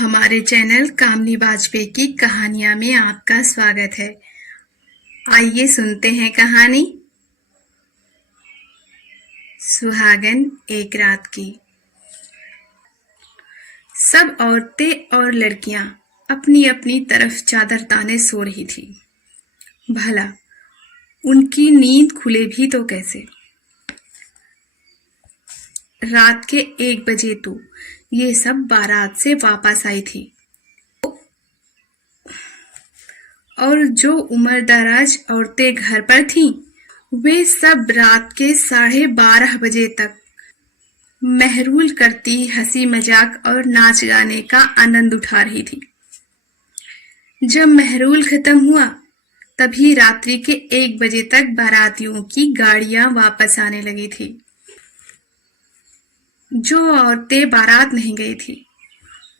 हमारे चैनल कामनी वाजपेयी की कहानियां में आपका स्वागत है। आइए सुनते हैं कहानी सुहागन एक रात की। सब औरतें और लड़कियां अपनी अपनी तरफ चादर ताने सो रही थी। भला उनकी नींद खुले भी तो कैसे। रात के 1 बजे तो ये सब बारात से वापस आई थी और जो उम्रदराज औरतें घर पर थीं, वे सब रात के 12:30 बजे तक महरूल करती हंसी मजाक और नाच गाने का आनंद उठा रही थी। जब महरूल खत्म हुआ तभी रात्रि के 1 बजे तक बारातियों की गाड़ियां वापस आने लगी थी। जो औरतें बारात नहीं गई थी,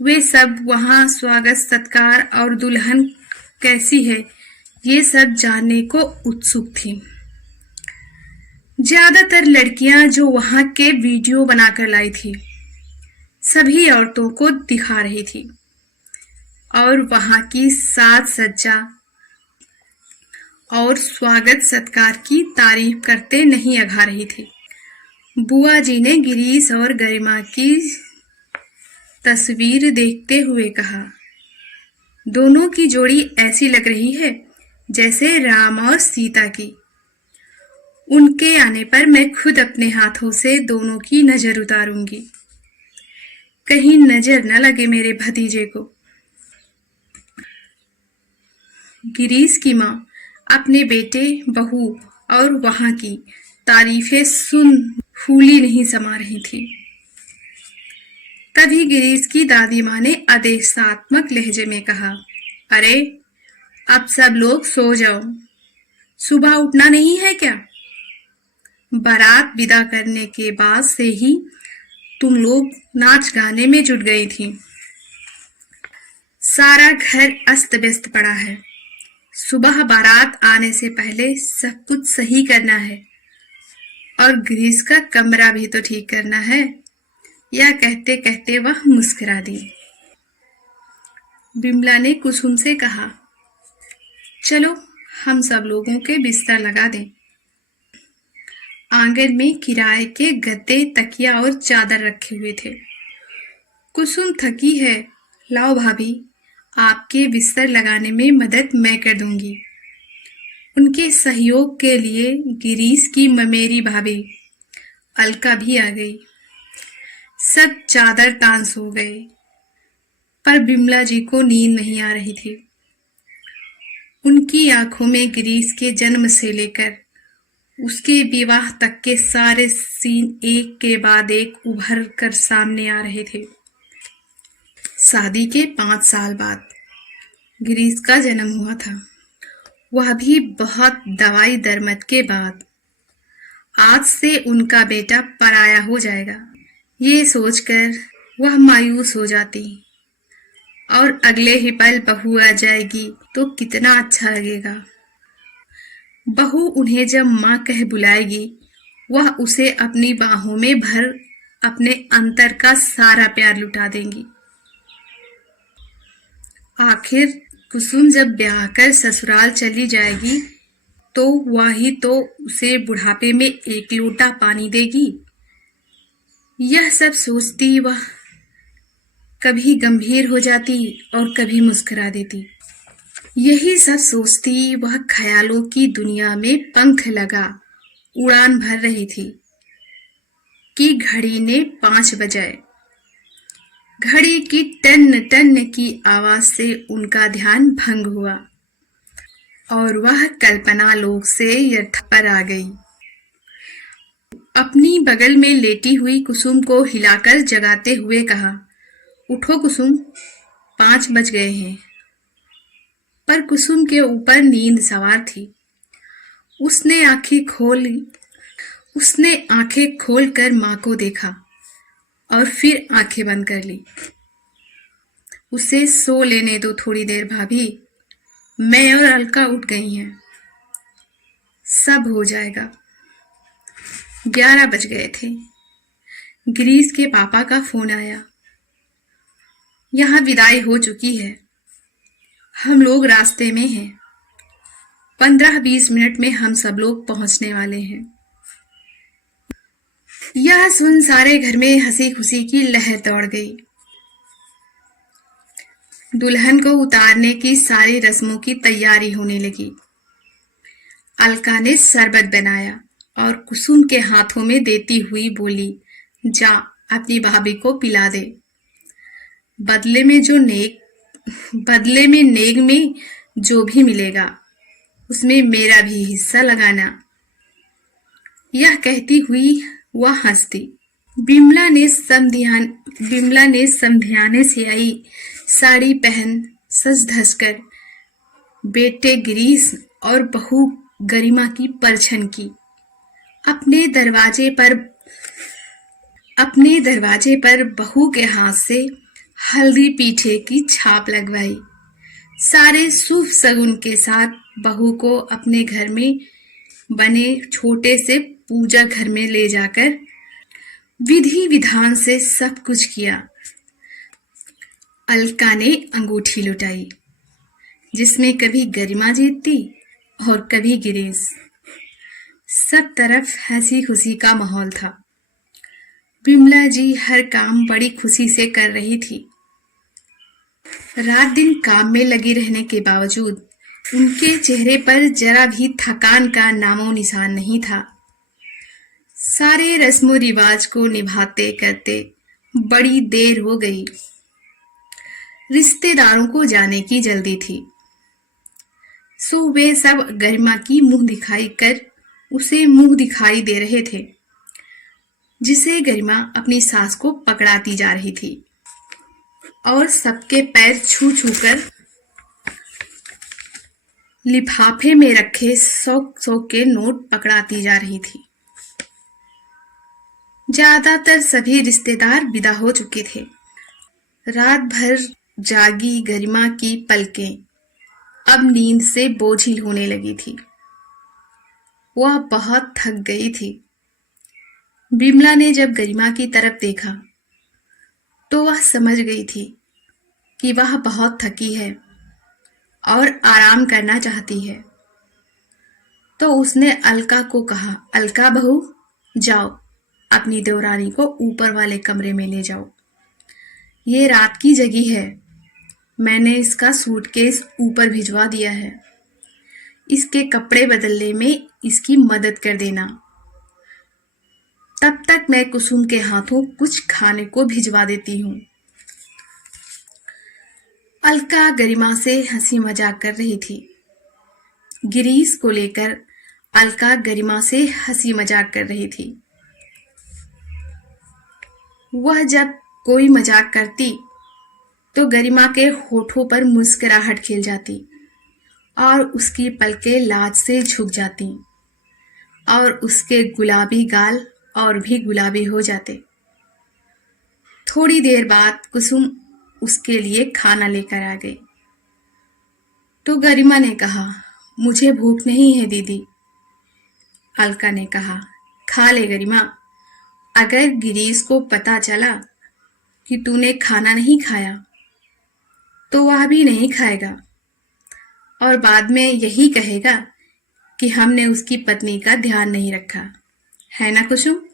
वे सब वहां स्वागत सत्कार और दुल्हन कैसी है ये सब जानने को उत्सुक थी। ज्यादातर लड़कियां जो वहां के वीडियो बनाकर लाई थी, सभी औरतों को दिखा रही थी और वहां की साज सज्जा और स्वागत सत्कार की तारीफ करते नहीं अघा रही थी। बुआ जी ने गिरीश और गरिमा की तस्वीर देखते हुए कहा, दोनों की जोड़ी ऐसी लग रही है जैसे राम और सीता की। उनके आने पर मैं खुद अपने हाथों से दोनों की नजर उतारूंगी, कहीं नजर न लगे मेरे भतीजे को। गिरीश की माँ अपने बेटे, बहू और वहां की तारीफें सुन फूली नहीं समा रही थी। तभी गिरीश की दादी माँ ने आदेशात्मक लहजे में कहा, अरे अब सब लोग सो जाओ, सुबह उठना नहीं है क्या? बारात विदा करने के बाद से ही तुम लोग नाच गाने में जुट गई थी। सारा घर अस्त व्यस्त पड़ा है। सुबह बारात आने से पहले सब कुछ सही करना है और गिरीश का कमरा भी तो ठीक करना है। यह कहते कहते वह मुस्कुरा दी। बिमला ने कुसुम से कहा, चलो हम सब लोगों के बिस्तर लगा दें। आंगन में किराए के गद्दे, तकिया और चादर रखे हुए थे। कुसुम थकी है, लाओ भाभी, आपके बिस्तर लगाने में मदद मैं कर दूंगी। उनके सहयोग के लिए गिरीश की ममेरी भाभी अलका भी आ गई। सब चादर तान सो गए, पर बिमला जी को नींद नहीं आ रही थी। उनकी आंखों में गिरीश के जन्म से लेकर उसके विवाह तक के सारे सीन एक के बाद एक उभर कर सामने आ रहे थे। शादी के 5 साल बाद गिरीश का जन्म हुआ था, वह भी बहुत दवाई दरमद के बाद। आज से उनका बेटा पराया हो जाएगा, ये सोचकर वह मायूस हो जाती और अगले ही पल बहू आ जाएगी तो कितना अच्छा लगेगा। बहू उन्हें जब माँ कह बुलाएगी, वह उसे अपनी बाहों में भर अपने अंतर का सारा प्यार लुटा देंगी। आखिर कुसुम जब ब्याह कर ससुराल चली जाएगी तो वही तो उसे बुढ़ापे में 1 लोटा पानी देगी। यह सब सोचती वह कभी गंभीर हो जाती और कभी मुस्कुरा देती। यही सब सोचती वह ख्यालों की दुनिया में पंख लगा उड़ान भर रही थी कि घड़ी ने 5 बजाए। घड़ी की टन टन की आवाज से उनका ध्यान भंग हुआ और वह कल्पना लोक से यथ पर आ गई। अपनी बगल में लेटी हुई कुसुम को हिलाकर जगाते हुए कहा, उठो कुसुम, 5 बज गए हैं। पर कुसुम के ऊपर नींद सवार थी। उसने आंखें खोलकर माँ को देखा और फिर आंखें बंद कर ली। उसे सो लेने दो थोड़ी देर भाभी, मैं और अलका उठ गई हैं, सब हो जाएगा। 11 बज गए थे। गिरीश के पापा का फोन आया। यहाँ विदाई हो चुकी है, हम लोग रास्ते में हैं। 15-20 मिनट में हम सब लोग पहुंचने वाले हैं। यह सुन सारे घर में हंसी खुशी की लहर दौड़ गई। दुल्हन को उतारने की सारी रस्मों की तैयारी होने लगी। अलका ने शरबत बनाया और कुसुम के हाथों में देती हुई बोली, जा अपनी भाभी को पिला दे। बदले में नेग में जो भी मिलेगा उसमें मेरा भी हिस्सा लगाना। यह कहती हुई वह हंस दी। बिमला ने समधियाने से आई साड़ी पहन सज धज कर बेटे गिरीश और बहू गरिमा की परछन की। अपने दरवाजे पर बहू के हाथ से हल्दी पीठे की छाप लगवाई। सारे शुभ शगुन के साथ बहू को अपने घर में बने छोटे से पूजा घर में ले जाकर विधि विधान से सब कुछ किया। अलका ने अंगूठी लुटाई, जिसमें कभी गरिमा जीतती और कभी गिरीश। सब तरफ हंसी खुशी का माहौल था। बिमला जी हर काम बड़ी खुशी से कर रही थी। रात दिन काम में लगी रहने के बावजूद उनके चेहरे पर जरा भी थकान का नामो निशान नहीं था। सारे रस्मों रिवाज को निभाते करते बड़ी देर हो गई। रिश्तेदारों को जाने की जल्दी थी, सो वे सब गरिमा की मुंह दिखाई कर उसे मुंह दिखाई दे रहे थे, जिसे गरिमा अपनी सास को पकड़ाती जा रही थी और सबके पैर छू छू कर लिफाफे में रखे 100 के नोट पकड़ाती जा रही थी। ज्यादातर सभी रिश्तेदार विदा हो चुके थे। रात भर जागी गरिमा की पलकें अब नींद से बोझिल होने लगी थी। वह बहुत थक गई थी। बिमला ने जब गरिमा की तरफ देखा तो वह समझ गई थी कि वह बहुत थकी है और आराम करना चाहती है। तो उसने अलका को कहा, अलका बहू, जाओ अपनी देवरानी को ऊपर वाले कमरे में ले जाओ। ये रात की जगी है, मैंने इसका सूटकेस ऊपर भिजवा दिया है। इसके कपड़े बदलने में इसकी मदद कर देना। तब तक मैं कुसुम के हाथों कुछ खाने को भिजवा देती हूँ। अलका गरिमा से हंसी मजाक कर रही थी। गिरीश को लेकर अलका गरिमा से हंसी मजाक कर रही थी। वह जब कोई मजाक करती तो गरिमा के होठों पर मुस्कुराहट खिल जाती और उसकी पलकें लाज से झुक जाती और उसके गुलाबी गाल और भी गुलाबी हो जाते। थोड़ी देर बाद कुसुम उसके लिए खाना लेकर आ गई तो गरिमा ने कहा, मुझे भूख नहीं है दीदी। अलका ने कहा, खा ले गरिमा, अगर गिरीश को पता चला कि तूने खाना नहीं खाया तो वह भी नहीं खाएगा और बाद में यही कहेगा कि हमने उसकी पत्नी का ध्यान नहीं रखा, है ना कुसुम?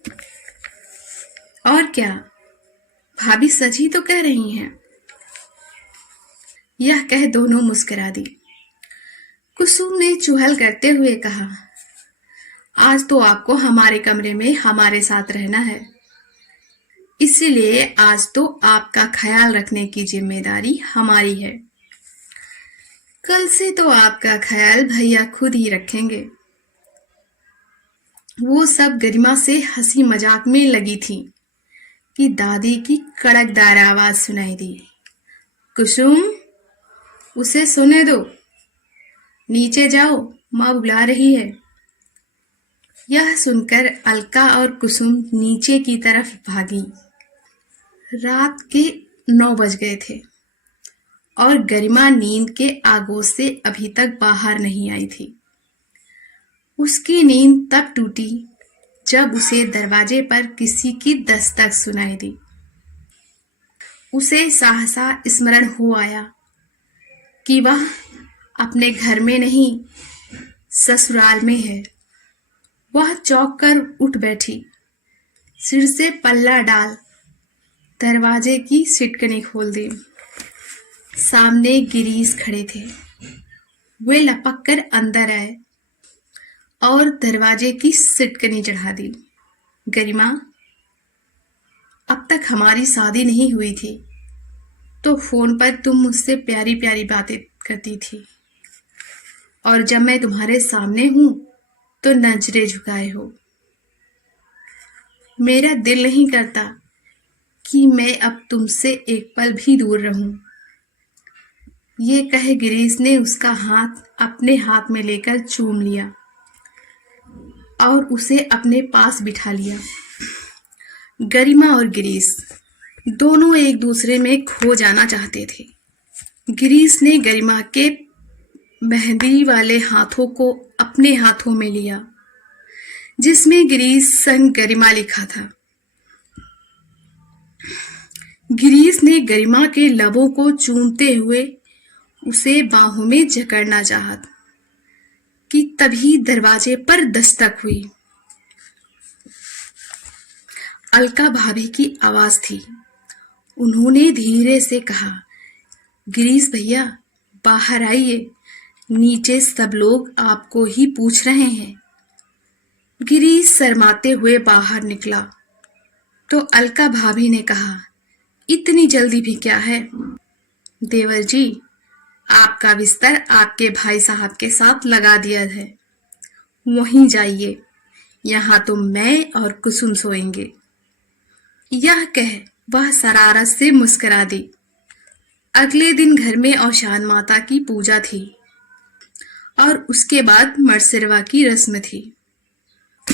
और क्या, भाभी सच ही तो कह रही हैं। यह कह दोनों मुस्कुरा दी। कुसुम ने चुहल करते हुए कहा, आज तो आपको हमारे कमरे में हमारे साथ रहना है, इसलिए आज तो आपका ख्याल रखने की जिम्मेदारी हमारी है। कल से तो आपका ख्याल भैया खुद ही रखेंगे। वो सब गरिमा से हंसी मजाक में लगी थी कि दादी की कड़कदार आवाज सुनाई दी, कुसुम, उसे सोने दो, नीचे जाओ, माँ बुला रही है। यह सुनकर अलका और कुसुम नीचे की तरफ भागी। रात के 9 बज गए थे और गरिमा नींद के आगोश से अभी तक बाहर नहीं आई थी। उसकी नींद तब टूटी जब उसे दरवाजे पर किसी की दस्तक सुनाई दी। उसे सहसा स्मरण हो आया कि वह अपने घर में नहीं ससुराल में है। वह चौंक कर उठ बैठी, सिर से पल्ला डाल दरवाजे की सिटकनी खोल दी। सामने गिरीश खड़े थे। वे लपक कर अंदर आए और दरवाजे की सिटकनी चढ़ा दी। गरिमा, अब तक हमारी शादी नहीं हुई थी तो फोन पर तुम मुझसे प्यारी प्यारी बातें करती थी, और जब मैं तुम्हारे सामने हूं तो नजरें झुकाए हो। मेरा दिल नहीं करता कि मैं अब तुमसे एक पल भी दूर रहूं। ये कहे गिरीश ने उसका हाथ अपने हाथ में लेकर चूम लिया और उसे अपने पास बिठा लिया। गरिमा और गिरीश दोनों एक दूसरे में खो जाना चाहते थे। गिरीश ने गरिमा के मेहंदी वाले हाथों को अपने हाथों में लिया, जिसमें गिरीश संग गरिमा लिखा था। गिरीश ने गरिमा के लबों को चूमते हुए उसे बाहों में जकड़ना चाहा कि तभी दरवाजे पर दस्तक हुई। अलका भाभी की आवाज थी। उन्होंने धीरे से कहा, गिरीश भैया बाहर आइए, नीचे सब लोग आपको ही पूछ रहे हैं। गिरीश शर्माते हुए बाहर निकला तो अलका भाभी ने कहा, इतनी जल्दी भी क्या है? देवर जी, आपका बिस्तर आपके भाई साहब के साथ लगा दिया है, वहीं जाइए, यहाँ तो मैं और कुसुम सोएंगे। यह कह वह शरारत से मुस्कुरा दी। अगले दिन घर में औशान माता की पूजा थी और उसके बाद मरसिरवा की रस्म थी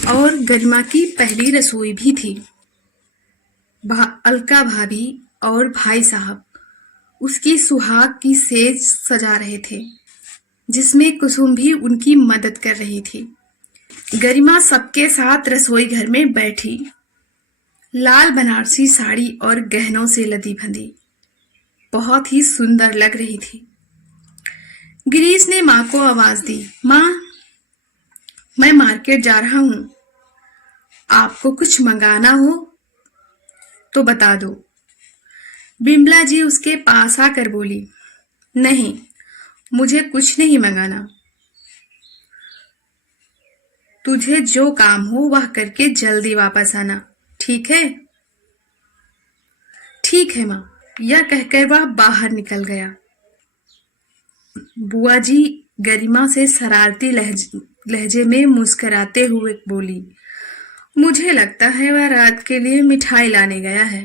और गरिमा की पहली रसोई भी थी। अलका भाभी और भाई साहब उसकी सुहाग की सेज सजा रहे थे, जिसमें कुसुम भी उनकी मदद कर रही थी। गरिमा सबके साथ रसोई घर में बैठी, लाल बनारसी साड़ी और गहनों से लदी बंधी बहुत ही सुंदर लग रही थी। गिरीश ने माँ को आवाज दी, माँ, मैं मार्केट जा रहा हूँ, आपको कुछ मंगाना हो तो बता दो। बिमला जी उसके पास आकर बोली, नहीं, मुझे कुछ नहीं मंगाना, तुझे जो काम हो वह करके जल्दी वापस आना, ठीक है? ठीक है माँ, यह कहकर वह बाहर निकल गया। बुआ जी गरिमा से शरारती लहजे में मुस्कुराते हुए बोली, मुझे लगता है वह रात के लिए मिठाई लाने गया है।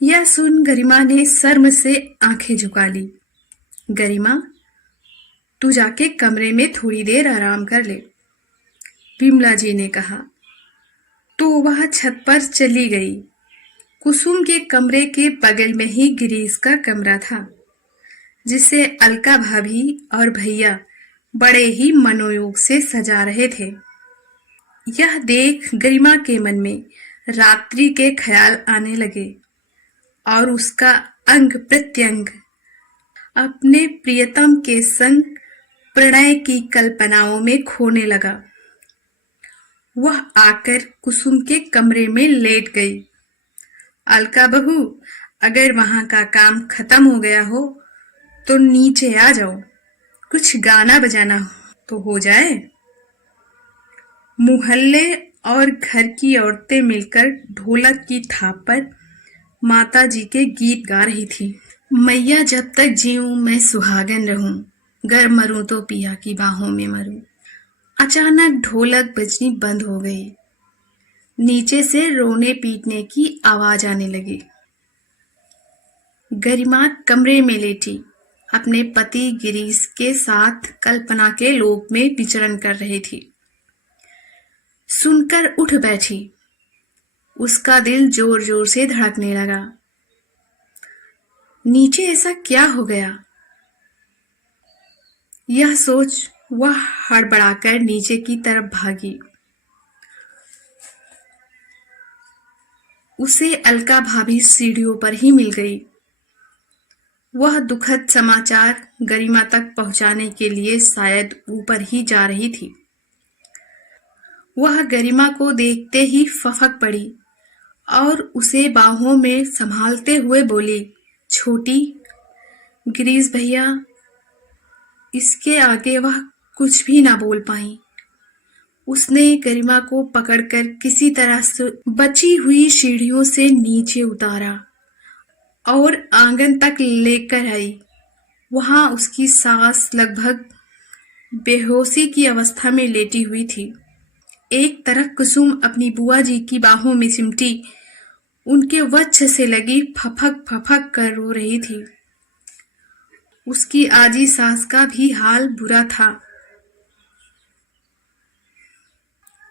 यह सुन गरिमा ने शर्म से आंखें झुका ली। गरिमा, तू जाके कमरे में थोड़ी देर आराम कर ले, बिमला जी ने कहा। तो वह छत पर चली गई। कुसुम के कमरे के बगल में ही गिरीश का कमरा था, जिसे अलका भाभी और भैया बड़े ही मनोयोग से सजा रहे थे। यह देख गरिमा के मन में रात्रि के ख्याल आने लगे और उसका अंग प्रत्यंग अपने प्रियतम के संग प्रणय की कल्पनाओं में खोने लगा। वह आकर कुसुम के कमरे में लेट गई। अलका बहू, अगर वहां का काम खत्म हो गया हो तो नीचे आ जाओ, कुछ गाना बजाना तो हो जाए। मुहल्ले और घर की औरतें मिलकर ढोलक की थाप पर माता जी के गीत गा रही थी। मैया जब तक जीऊं मैं सुहागन रहूं, गर मरूं तो पिया की बाहों में मरूं। अचानक ढोलक बजनी बंद हो गई। नीचे से रोने पीटने की आवाज आने लगी। गरिमा कमरे में लेटी अपने पति गिरीश के साथ कल्पना के लोक में विचरण कर रही थी। सुनकर उठ बैठी। उसका दिल जोर जोर से धड़कने लगा। नीचे ऐसा क्या हो गया? यह सोच वह हड़बड़ाकर नीचे की तरफ भागी। उसे अलका भाभी सीढ़ियों पर ही मिल गई। वह दुखद समाचार गरिमा तक पहुंचाने के लिए शायद ऊपर ही जा रही थी। वह गरिमा को देखते ही फफक पड़ी और उसे बाहों में संभालते हुए बोली, छोटी। गिरीश भैया। इसके आगे वह कुछ भी ना बोल पाई। उसने गरिमा को पकड़कर किसी तरह से बची हुई सीढ़ियों से नीचे उतारा और आंगन तक लेकर आई। वहां उसकी सास लगभग बेहोशी की अवस्था में लेटी हुई थी। एक तरफ कुसुम अपनी बुआ जी की बाहों में सिमटी उनके वक्ष से लगी फफक फफक कर रो रही थी। उसकी आजी सास का भी हाल बुरा था।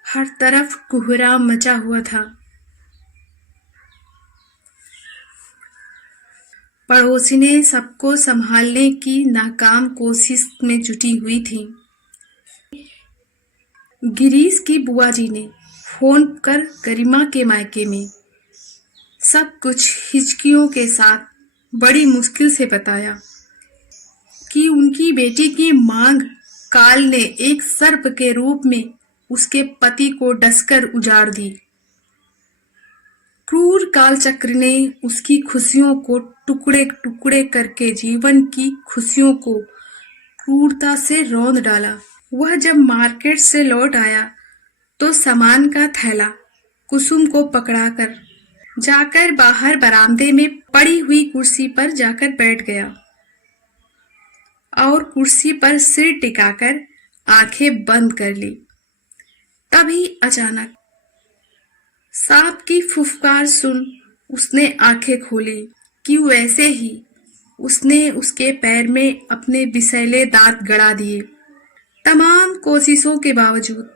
हर तरफ कोहराम मचा हुआ था। पड़ोसिनें सबको संभालने की नाकाम कोशिश में जुटी हुई थी। गिरीश की बुआ जी ने फोन कर गरिमा के मायके में सब कुछ हिचकियों के साथ बड़ी मुश्किल से बताया कि उनकी बेटी की मांग काल ने एक सर्प के रूप में उसके पति को डसकर उजाड़ दी। क्रूर कालचक्र ने उसकी खुशियों को टुकड़े टुकड़े करके जीवन की खुशियों को क्रूरता से रौंद डाला। वह जब मार्केट से लौट आया तो सामान का थैला कुसुम को पकड़ाकर जाकर बाहर बरामदे में पड़ी हुई कुर्सी पर जाकर बैठ गया और कुर्सी पर सिर टिकाकर आंखें बंद कर ली। तभी अचानक सांप की फुफकार सुन उसने आंखें खोली कि वैसे ही उसने उसके पैर में अपने विषैले दांत गड़ा दिए। तमाम कोशिशों के बावजूद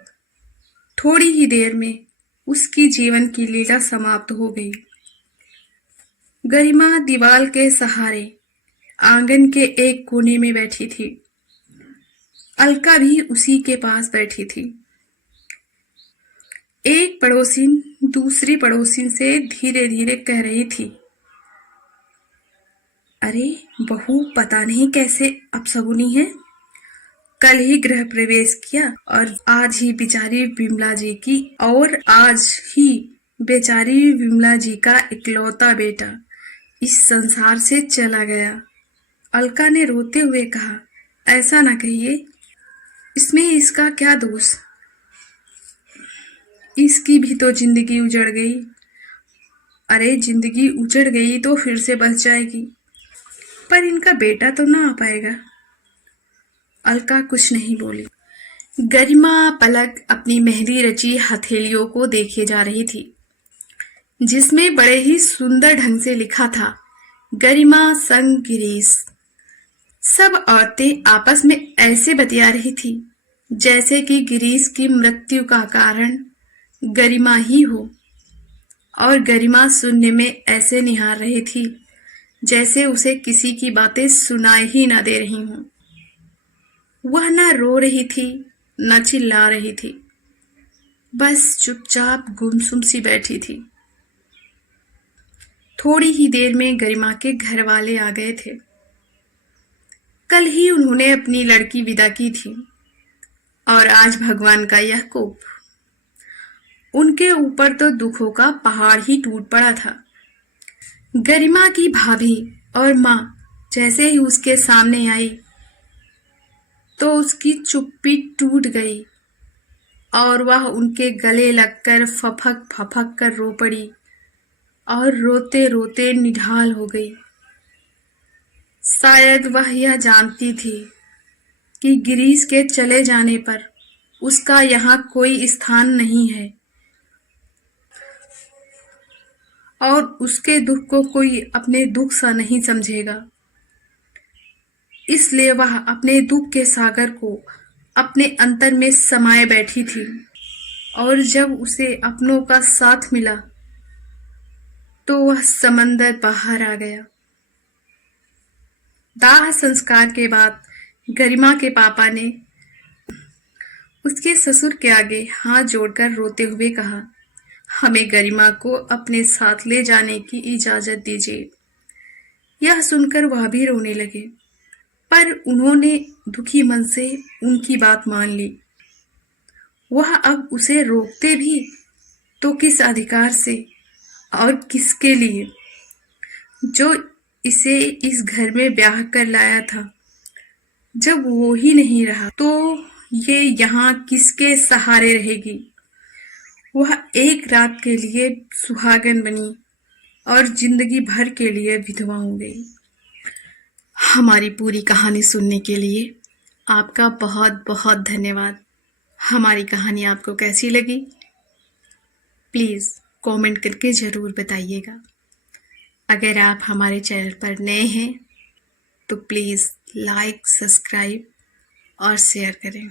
थोड़ी ही देर में उसकी जीवन की लीला समाप्त हो गई। गरिमा दीवार के सहारे आंगन के एक कोने में बैठी थी। अलका भी उसी के पास बैठी थी। एक पड़ोसिन दूसरी पड़ोसिन से धीरे धीरे कह रही थी, अरे बहू पता नहीं कैसे अपशगुनी है। कल ही गृह प्रवेश किया और आज ही बेचारी विमला जी का इकलौता बेटा इस संसार से चला गया। अलका ने रोते हुए कहा, ऐसा ना कहिए, इसमें इसका क्या दोष। इसकी भी तो जिंदगी उजड़ गई। अरे जिंदगी उजड़ गई तो फिर से बच जाएगी, पर इनका बेटा तो ना आ पाएगा। अलका कुछ नहीं बोली। गरिमा पलक अपनी मेहंदी रची हथेलियों को देखे जा रही थी, जिसमें बड़े ही सुंदर ढंग से लिखा था, गरिमा संग गिरीश। सब औरतें आपस में ऐसे बतिया रही थी जैसे कि गिरीश की मृत्यु का कारण गरिमा ही हो, और गरिमा सुनने में ऐसे निहार रही थी जैसे उसे किसी की बातें सुनाई ही ना दे रही हूं। वह न रो रही थी न चिल्ला रही थी, बस चुपचाप गुमसुम सी बैठी थी। थोड़ी ही देर में गरिमा के घर वाले आ गए थे। कल ही उन्होंने अपनी लड़की विदा की थी और आज भगवान का यह कोप। उनके ऊपर तो दुखों का पहाड़ ही टूट पड़ा था। गरिमा की भाभी और माँ जैसे ही उसके सामने आई तो उसकी चुप्पी टूट गई और वह उनके गले लगकर फफक फफक कर रो पड़ी और रोते रोते निढाल हो गई। शायद वह यह जानती थी कि गिरीश के चले जाने पर उसका यहाँ कोई स्थान नहीं है और उसके दुख को कोई अपने दुख सा नहीं समझेगा। इसलिए वह अपने दुख के सागर को अपने अंतर में समाये बैठी थी, और जब उसे अपनों का साथ मिला तो वह समंदर बाहर आ गया। दाह संस्कार के बाद गरिमा के पापा ने उसके ससुर के आगे हाथ जोड़कर रोते हुए कहा, हमें गरिमा को अपने साथ ले जाने की इजाजत दीजिए। यह सुनकर वह भी रोने लगे, पर उन्होंने दुखी मन से उनकी बात मान ली। वह अब उसे रोकते भी तो किस अधिकार से और किसके लिए, जो इसे इस घर में ब्याह कर लाया था। जब वो ही नहीं रहा तो ये यहाँ किसके सहारे रहेगी। वह एक रात के लिए सुहागन बनी और जिंदगी भर के लिए विधवा हो गई। हमारी पूरी कहानी सुनने के लिए आपका बहुत बहुत धन्यवाद। हमारी कहानी आपको कैसी लगी प्लीज़ कमेंट करके ज़रूर बताइएगा। अगर आप हमारे चैनल पर नए हैं तो प्लीज़ लाइक, सब्सक्राइब और शेयर करें।